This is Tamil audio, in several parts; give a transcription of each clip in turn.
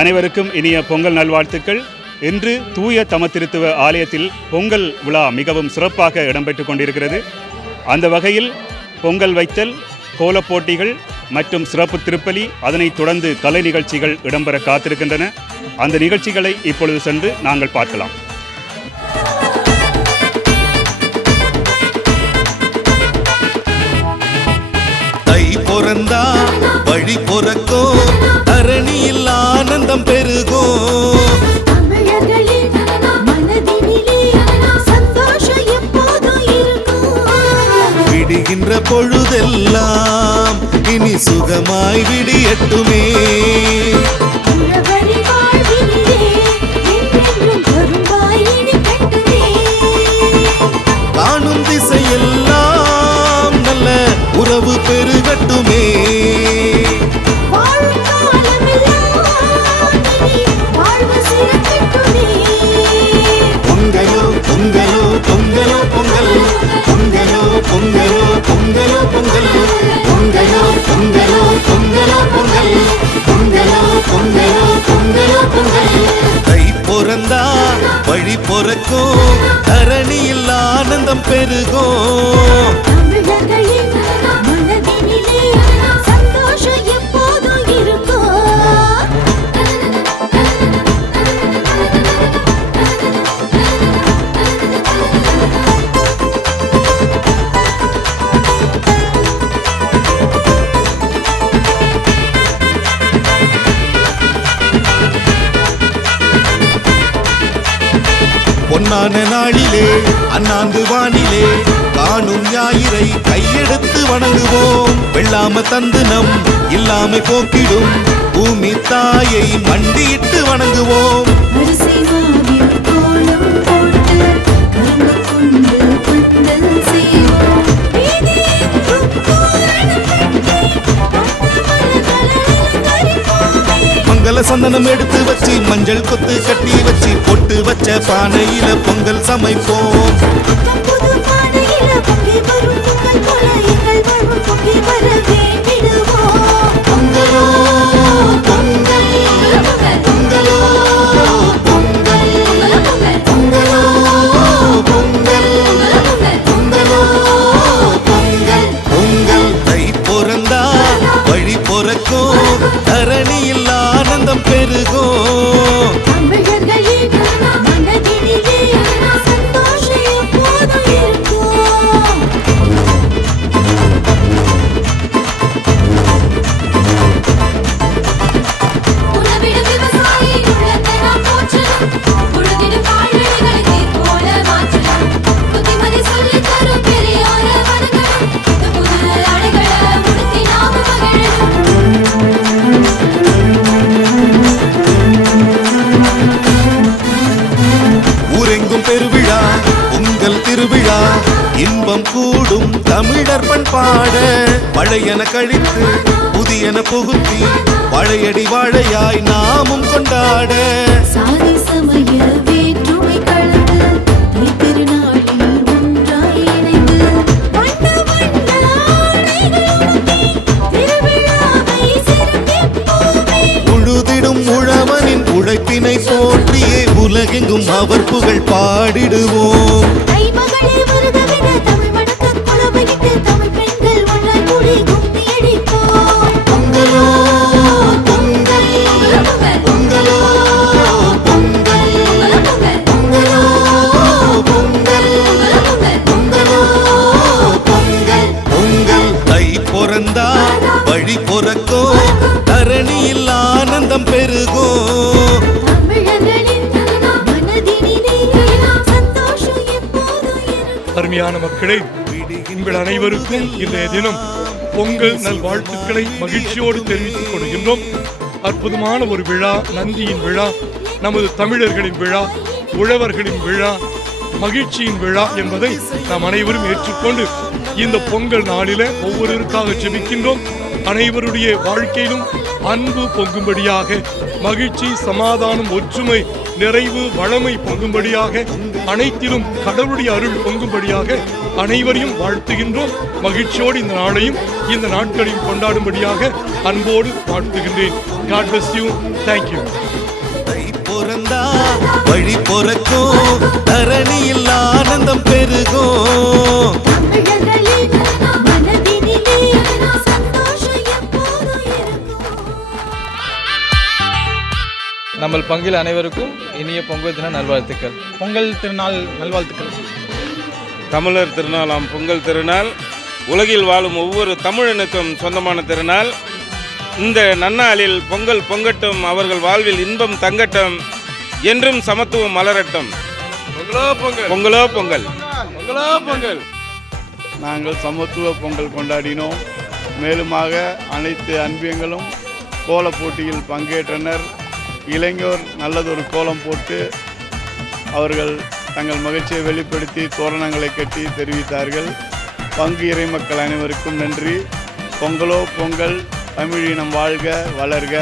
அனைவருக்கும் இனிய பொங்கல் நல்வாழ்த்துக்கள். இன்று தூய தமத்திருத்துவ ஆலயத்தில் பொங்கல் விழா மிகவும் சிறப்பாக இடம்பெற்றுக் கொண்டிருக்கிறது. அந்த வகையில் பொங்கல் வைத்தல், கோலப் போட்டிகள் மற்றும் சிறப்பு திருப்பலி, அதனைத் தொடர்ந்து கலை நிகழ்ச்சிகள் இடம்பெற காத்திருக்கின்றன. அந்த நிகழ்ச்சிகளை இப்பொழுது சென்று நாங்கள் பார்க்கலாம். தை பொறந்தா வழி பொறக்கோ, தரணியில் ஆனந்தம் பெருகோ, விடுகின்ற பொழுதெல்லாம் இனி சுகமாய் விடியட்டுமே. காணும் திசையெல்லாம் நல்ல உறவு பெருகட்டுமே. பொங்கலோ பொங்கலோ பொங்கலோ பொங்கல், பொங்கலோ பொங்கலோ பொங்கலோ பொங்கல், பொங்கலோ பொங்கலோ பொங்கலோ பொங்கல், பொங்கலோ பொங்கலோ பொங்கலோ பொங்கல். தை பொறந்தா வழி பொறக்கோ, தரணியில் ஆனந்தம் பெருகோ. பொன்னான நாளிலே அண்ணாந்து வானிலே காணும் ஞாயிறை கையெடுத்து வணங்குவோம். வெள்ளாம தந்து நம் இல்லாமை போக்கிடும் பூமி தாயை மண்டியிட்டு வணங்குவோம். மங்கள சந்தனம் எடுத்து வச்சு, மஞ்சள் கொத்து கட்டி வச்சு, பொட்டு வச்ச பானையில பொங்கல் சமைப்போம். பொங்கலோ பொங்கல், பொங்கலோ பொங்கல், பொங்கலோ பொங்கல், பொங்கலோ பொங்கல். பொங்கல் தை பொறந்தா வழி பொறக்கோ, தரணியில் ஆனந்தம் பெருகோ. பெருவிழா உங்கள் திருவிழா, இன்பம் கூடும் தமிழர் பண்பாட, பழையன கழித்து புதியன புகுத்தி பழையடி வாழையாய் நாமும் கொண்டாட. சாதி சமய வேற்றுமை கலந்து திருநாளில் ஒன்றாய் இணைந்து வண்ண வண்ண திருவிழாவை சிறப்பிப்போமே. உழுதிடும் உழவனின் உழைப்பினை போற்றியே உலகெங்கும் அவர் புகழ் பாடிடுவோம். பொங்கலோ பொங்கல், பொங்கலோ பொங்கல், பொங்கலோ பொங்கல், பொங்கலோ பொங்கல். பொங்கல் தை பொறந்தா வழி பொறக்கோ, தரணியில் ஆனந்தம் பெருகோ. அருமையான மக்களே, உங்கள் அனைவருக்கும் இன்றைய தினம் பொங்கல் நல்வாழ்த்துக்களை மகிழ்ச்சியோடு தெரிவித்துக் கொள்கின்றோம். அற்புதமான ஒரு விழா, நந்தியின் விழா, நமது தமிழர்களின் விழா, உழவர்களின் விழா, மகிழ்ச்சியின் விழா என்பதை நாம் அனைவரும் ஏற்றுக்கொண்டு இந்த பொங்கல் நாளில ஒவ்வொருவருக்காக ஜெபிக்கின்றோம். அனைவருடைய வாழ்க்கையிலும் அன்பு பொங்கும்படியாக மகிழ்ச்சி, சமாதானம், ஒற்றுமை, நிறைவு, வளமை பொங்கும்படியாக, அனைத்திலும் கடவுளுடைய அருள் பொங்கும்படியாக அனைவரையும் வாழ்த்துகின்றோம். மகிழ்ச்சியோடு இந்த நாளையும் இந்த நாட்களையும் கொண்டாடும்படியாக அன்போடு வாழ்த்துகின்றேன். God bless you. Thank you. தை பிறந்தா வழி பிறக்கும், தரணியில் ஆனந்தம் பெருகும். தமிழர்களின் மனதினிலே சந்தோஷம் எப்போதும் இருக்கும். நம்ம பங்கில் அனைவருக்கும் இனிய பொங்கல் தின நல்வாழ்த்துக்கள். பொங்கல் திருநாள் நல்வாழ்த்துக்கள். தமிழர் திருநாளாம் பொங்கல் திருநாள் உலகில் வாழும் ஒவ்வொரு தமிழனுக்கும் சொந்தமான திருநாள். இந்த நன்னாளில் பொங்கல் பொங்கட்டும், அவர்கள் வாழ்வில் இன்பம் தங்கட்டும், என்றும் சமத்துவம் மலரட்டும். பொங்கலோ பொங்கல், பொங்கலோ பொங்கல், பொங்கலோ பொங்கல். நாங்கள் சமத்துவ பொங்கல் கொண்டாடினோம். மேலுமாக அனைத்து அன்பியங்களும் கோல போட்டியில் பங்கேற்றனர். இளைஞர் நல்லதொரு கோலம் போட்டு அவர்கள் தங்கள் மகிழ்ச்சியை வெளிப்படுத்தி தோரணங்களை கட்டி தெரிவித்தார்கள். பங்கு இறை மக்கள் அனைவருக்கும் நன்றி. பொங்கலோ பொங்கல், தமிழினம் வாழ்க வளர்க,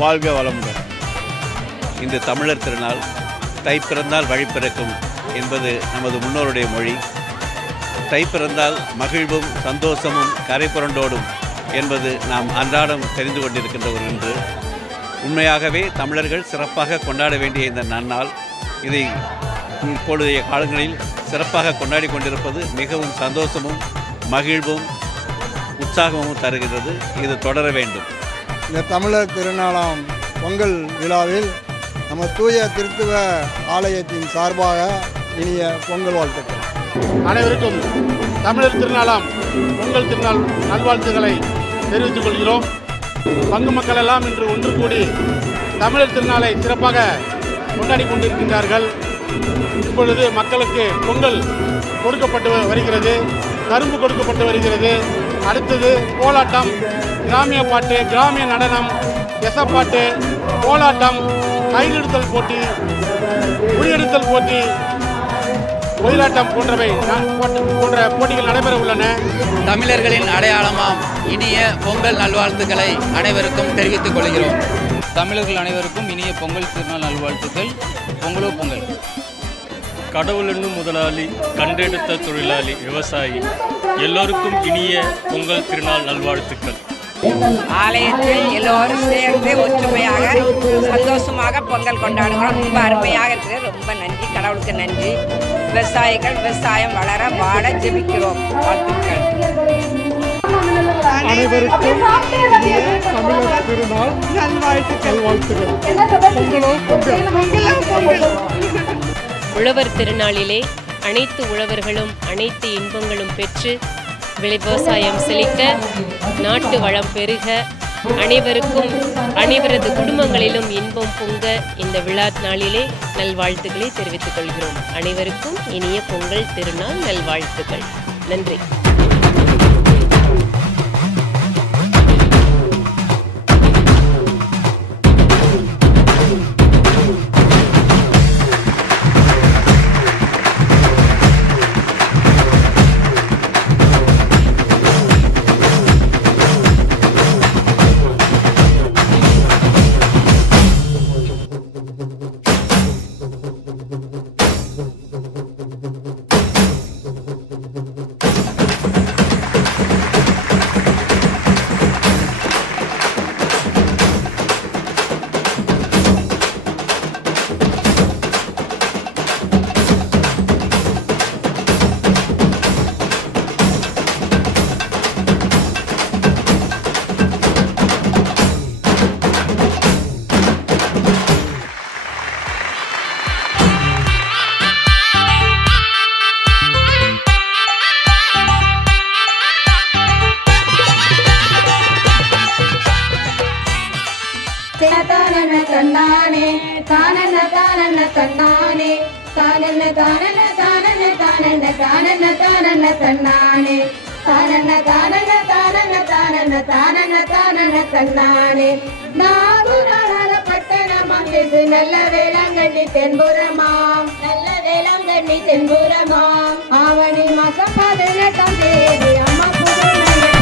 வாழ்க வளமுடன். இந்த தமிழர் திருநாள் தை பிறந்தால் வழி பிறக்கும் என்பது நமது முன்னோருடைய மொழி. தை பிறந்தால் மகிழ்வும் சந்தோஷமும் கரை புரண்டோடும் என்பது நாம் அன்றாடம் தெரிந்து கொண்டிருக்கின்ற ஒரு ஒன்று. உண்மையாகவே தமிழர்கள் சிறப்பாக கொண்டாட வேண்டிய இந்த நன்னாள், இதை இப்பொழுதைய காலங்களில் சிறப்பாக கொண்டாடி கொண்டிருப்பது மிகவும் சந்தோஷமும் மகிழ்வும் உற்சாகமும் தருகிறது. இது தொடர வேண்டும். இந்த தமிழர் திருநாளாம் பொங்கல் விழாவில் நம்ம தூய திருத்துவ ஆலயத்தின் சார்பாக இனிய பொங்கல் வாழ்த்துக்கள். அனைவருக்கும் தமிழர் திருநாளாம் பொங்கல் திருநாள் நல்வாழ்த்துக்களை தெரிவித்துக் கொள்கிறோம். பங்கு மக்கள் எல்லாம் இன்று ஒன்று கூடி தமிழர் திருநாளை சிறப்பாக கொண்டாடி கொண்டிருக்கின்றார்கள். இப்பொழுது மக்களுக்கு பொங்கல் கொடுக்கப்பட்டு வருகிறது, கரும்பு கொடுக்கப்பட்டு வருகிறது. அடுத்தது கோலாட்டம், கிராமிய பாட்டு, கிராமிய நடனம், எசப்பாட்டு, கோலாட்டம், கையெழுத்தல் போட்டி, உரியெடுத்தல் போட்டி, ஒயிலாட்டம் போன்ற போட்டிகள் நடைபெற உள்ளன. தமிழர்களின் அடையாளமாம் இனிய பொங்கல் நல்வாழ்த்துக்களை அனைவருக்கும் தெரிவித்துக் கொள்கிறோம். தமிழர்கள் அனைவருக்கும் இனிய பொங்கல் திருநாள் நல்வாழ்த்துக்கள். பொங்கலோ பொங்கல். கடவுள் என்னும் முதலாளி, கண்டெடுத்த தொழிலாளி, விவசாயி எல்லோருக்கும் இனிய பொங்கல் திருநாள் நல்வாழ்த்துக்கள். ஆலயத்தில் எல்லோரும் சேர்ந்து ஒற்றுமையாக சந்தோஷமாக பொங்கல் கொண்டாடுகிறோம். ரொம்ப அருமையாக இருக்குது. ரொம்ப நன்றி, கடவுளுக்கு நன்றி. விவசாயிகள் விவசாயம் வளர வாழ ஜெபிக்கிறோம். வாழ்த்துக்கள். அனைவருக்கும் இனிய தமிழர் திருநாள் நல்வாழ்த்துக்கள். பொங்கலோ பொங்கல். உழவர் திருநாளிலே அனைத்து உழவர்களும் அனைத்து இன்பங்களும் பெற்று விவசாயம் செழிக்க, நாட்டு வளம் பெருக, அனைவருக்கும் அனைவரது குடும்பங்களிலும் இன்பம் பொங்க இந்த விழா நாளிலே நல்வாழ்த்துக்களை தெரிவித்துக் கொள்கிறோம். அனைவருக்கும் இனிய பொங்கல் திருநாள் நல்வாழ்த்துக்கள். நன்றி. தன்னானே தானன தானன தன்னானே தானன தானன தானன தானன தானன தானன தன்னானே தானன தானன தானன தானன தானன தானன தன்னானே. நாகுராள பட்டணமாம் இது நல்ல வேளாங்கண்ணி தென்புறமாம், நல்ல வேளாங்கண்ணி தென்புறமாம். ஆவணி மாசம் 18ஆம் தேதி அம்மா புதுநங்கை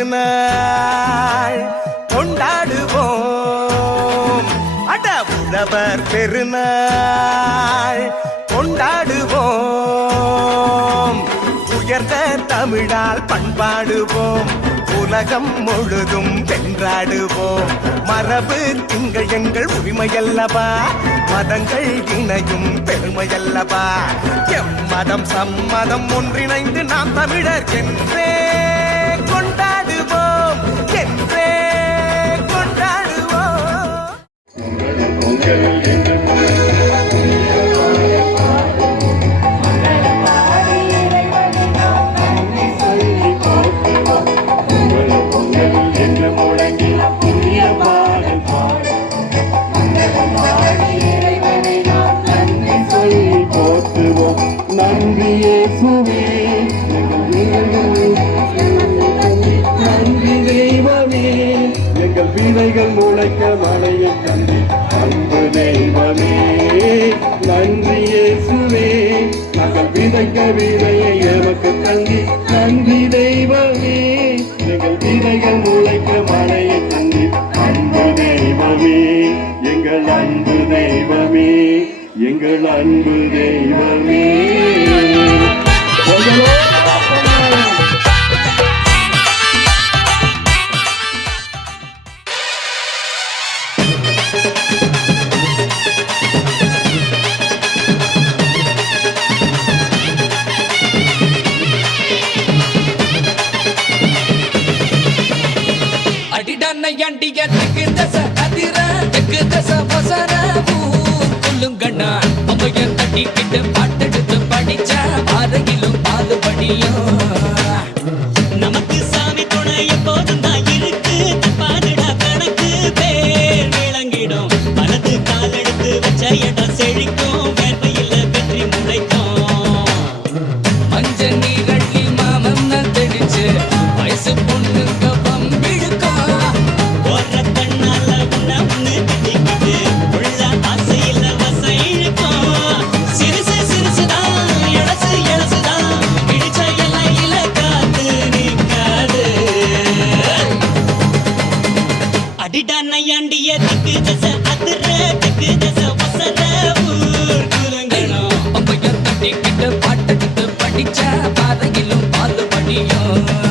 பெருநாள் கொண்டாடுவோம். அட உழவர் பெருநாள் கொண்டாடுவோம். உயர்ந்த தமிழால் பண்பாடுவோம். உலகம் முழுதும் வென்றாடுவோம். மரபு திங்கள் எங்கள் உரிமையல்லவா, மதங்கள் இணையும் பெருமையல்லவா. எம்மதம் சம்மதம் ஒன்றிணைந்து நாம் தமிழர் என்றே கொண்டாடுவோம், என்றே கொண்டாடுவோம். விதைகள் முளைக்க மழையை தந்தி அன்பு தெய்வமே நன்றி இயேசுவே. நாங்கள் விதைக்க விதையை எமக்கு தந்தி நன்றி தெய்வமே. எங்கள் விதைகள் முளைக்க மழையை தந்தி அன்பு தெய்வமே. எங்கள் அன்பு தெய்வமே, எங்கள் அன்பு தெய்வமே. பாட்டெடுத்து படிச்ச பாதையிலும் பாலுபடியும் நமக்கு சாமி துணை எப்போதும் தான் இருக்கு. பாருடா கணக்கு பேர் விளங்கிடும். வலது காலெடுத்து வச்ச இடம் செழிக்கும். வேர்வையில் வெற்றி முளைக்கும். மஞ்ச நீரள்ளி மாமன் தெளிச்சு வயசு பொண்ணுங்க பம்பிழுக்கும். போற கண்ணால உன்ன ஒண்ணு கட்டிக்கிட்டு உள்ள ஆசையில வசை இழுக்கும். சிறுசு சிறுசுதான் எழசு எழசுதான் இடிச்ச இலையில காத்து நிற்காது. அடிடா நையாண்டிய திக்கு தசை அதிர திக்கு தசை வசர ஊர் குலங்கணும். அப்பைய தட்டிக்கிட்டு பாட்டெடுத்து படிச்ச பாதையிலும் பாலுபடியும்.